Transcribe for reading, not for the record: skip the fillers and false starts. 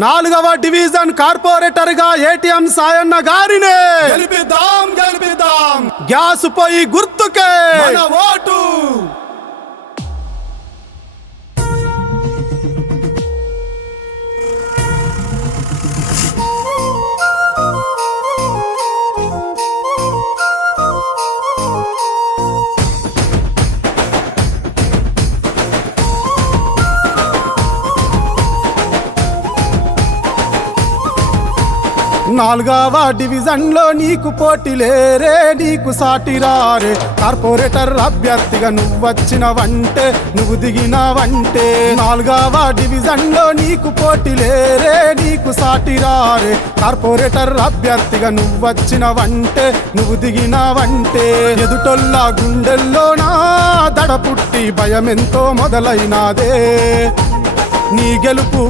4వ division corporator గా ATM Sayanna గారినే గెలిపిద్దాం గెలిపిద్దాం గ్యాస్ పొయ్యి గుర్తుకే మన ఓటు. నాలుగవ డివిజన్ లో నీకు పోటీ లేరే, నీకు సాటి రారే. కార్పొరేటర్ అభ్యర్థిగా నువ్వొచ్చినవంటే, నువ్వు దిగినవంటే. 4వ డివిజన్ లో నీకు పోటీ లేరే, నీకు సాటి రారే. కార్పొరేటర్ అభ్యర్థిగా నువ్వొచ్చినవంటే, నువ్వు దిగినవంటే. ఎదుటొల్ల గుండెల్లోనా దడ పుట్టి భయమెంతో మొదలైనాదే. నీ గెలుపు